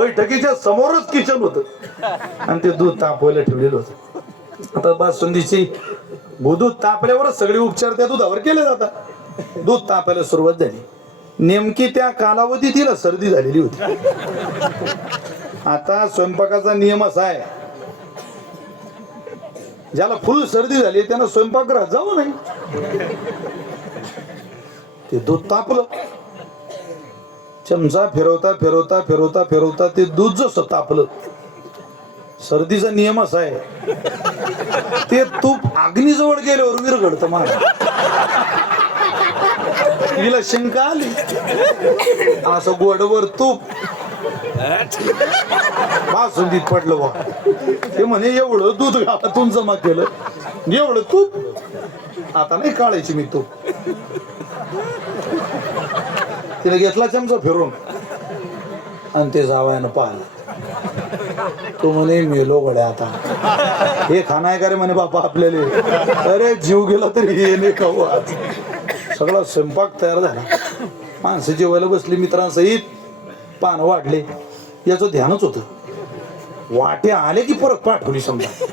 बैठकीच्या समोरच किचन होत. आणि ते दूध तापवायला ठेवलेलं होतं. आता बासुंदीची दूध तापल्यावरच सगळे उपचार त्या दुधावर केले जातात. दूध तापायला सुरुवात झाली. नेमकी त्या कालावधी तिला सर्दी झालेली होती. आता स्वयंपाकाचा नियम असा आहे. ज्याला फुल सर्दी झाली त्यांना स्वयंपाकगृहात जाऊ नाही. ते दूध तापलं. चमचा फिरवता फिरवता फिरवता फिरवता ते दूध जसं तापलं. सर्दीचा नियम असा आहे. ते तूप अग्नीजवळ गेल्यावर विरघडत मला तिला शिंका आली. असं गोडवर तूप. बासुंदीत पडलं बा. ते म्हणे एवढं दूध गावातून जमा केलं. एवढं तूप. आता नाही काढायची मी तूप. तिने घेतला चमचा फिरून. आणि ते जावयानं पाहिलं. तो म्हणे मेलो गड्या आता. हे खाणं आहे का रे म्हणे बापा आपल्याला. अरे जीव गेला तरी हे नाही खाऊ आज. सगळा स्वयंपाक तयार झाला. माणसं जेवायला बसली मित्रांसहित. पानं वाढले. याचं ध्यानच होतं. वाट्या आले की परत पाठवली समजा.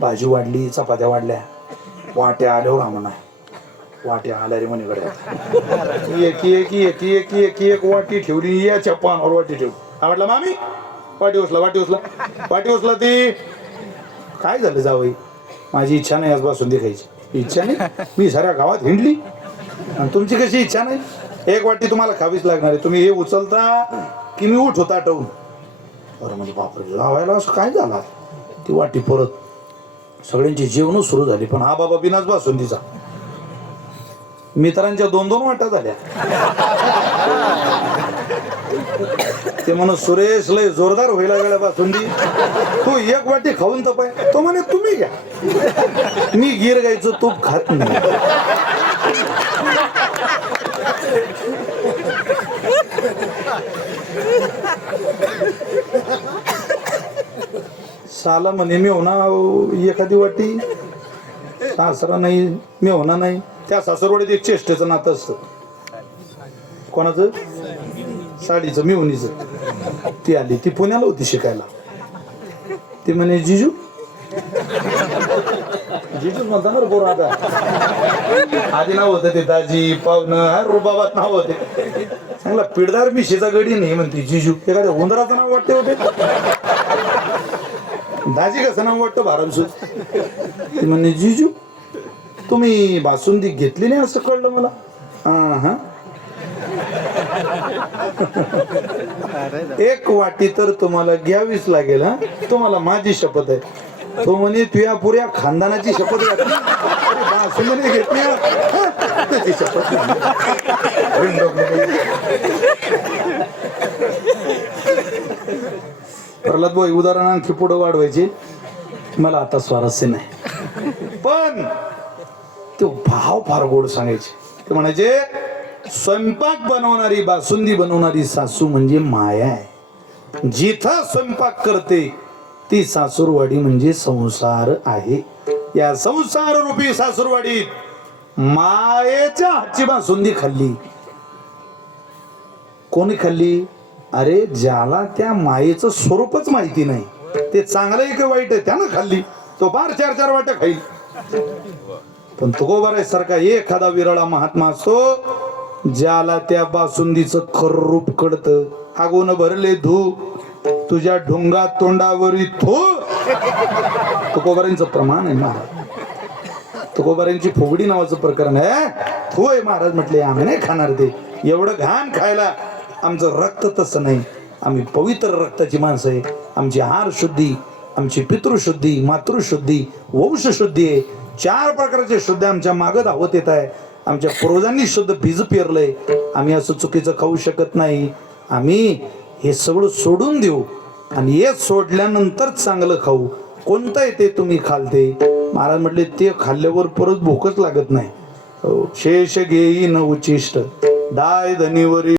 भाजी वाढली चपात्या वाढल्या. वाट्या आल्यावर आम्हाला. वाटी आल्या रे म्हणे गड्या. एक एक एक एक एक एक वाटी ठेवली याच्या पानावर वाटी ठेवली. आवडला मामी वाटी उचला वाटी उचला वाटी उचला ती. काय झालं जावई? माझी इच्छा नाही आज बासुंदी खायची इच्छा नाही? मी साऱ्या गावात हिंडली. आणि तुमची कशी इच्छा नाही? एक वाटी तुम्हाला खावीच लागणार आहे. तुम्ही हे उचलता की मी उठ होता आठवून. बरं म्हणजे बापरे लावायला असं काय झालं? ती वाटी परत सगळ्यांची जेवणच सुरू झाली पण हा बाबा बिनाच बासुंदीचा मित्रांच्या दोन दोन वाटा झाल्या. ते म्हण सुरेश लय जोरदार व्हायला गेला बासुंदी तू एक वाटी खाऊन तपाय. तो म्हणे तुम्ही घ्या. मी गिर गायचं तूप खात नाही. साला म्हणे मी होणार एखादी वाटी? सासरा नाही मी होणार नाही त्या सासरवाडीत एक चेष्टेचं नातं असतं. कोणाचं? साडीचं मिवणीचं ती आली ती पुण्याला होती शिकायला. ती म्हणे जिजू? जिजू म्हणता ना रे आता. आधी नाव होतं ते दाजी पाहुणं हा रुबाबात नाव होते. चांगला पिडदार मिशीचा गडी नाही म्हणते जिजू. एखाद्या उंदराचं नाव वाटते होते? दाजी कसं नाव वाटतं भारामसूत ती म्हणे जिजू तुम्ही बासुंदी घेतली नाही असं कळलं मला? हा एक वाटी तर तुम्हाला घ्यावीच लागेल हा. तुम्हाला माझी शपथ आहे. तो म्हणे तुया पुऱ्या खानदानाची शपथ घातली. बासुंदी घेतली त्याची शपथ प्रल्हाद भाई उदाहरण आणखी पुढे वाढवायची. मला आता स्वारस्य नाही. पण ते भाव फार गोड सांगायचे. ते म्हणायचे स्वयंपाक बनवणारी बासुंदी बनवणारी सासू म्हणजे माया आहे. जिथं स्वयंपाक करते ती सासूरवाडी म्हणजे संसार आहे. या संसार रूपी सासूरवाडीत मायेच्या हातची बासुंदी खाल्ली. कोणी खाल्ली? अरे ज्याला त्या मायेचं स्वरूपच माहिती नाही. ते चांगलं आहे का वाईट आहे त्यानं खाल्ली. तो बार चार चार वाट्या खाईल. पण तुकोबारायसारखा एखादा विरळा महात्मा असतो ज्याला त्या बासुंदीचं खर रूप कळत. आगोन भरले धू तुझ्या ढोंगा तोंडावरी थो. तुकोबारांचं प्रमाण आहे महाराज तुकोबारांची फुगडी नावाचं प्रकरण आहे. थो आहे महाराज म्हटले आम्ही नाही खाणार ते. एवढं घाण खायला आमचं रक्त तसं नाही. आम्ही पवित्र रक्ताची माणसं आहे. आमची हार शुद्धी आमची पितृशुद्धी मातृशुद्धी वंशशुद्धी आहे. चार प्रकारचे शुद्ध आमच्या मागं धावत येत आहे. आमच्या पूर्वजांनी शुद्ध बीज पेरलंय. आम्ही असं चुकीचं खाऊ शकत नाही. आम्ही हे सगळं सोडून देऊ आणि हे सोडल्यानंतर चांगलं खाऊ. कोणतं आहे ते तुम्ही खालते. महाराज म्हटले ते खाल्ल्यावर परत भूकच लागत नाही. शेष घेई न उचिष्ट. दाय धनीवरी.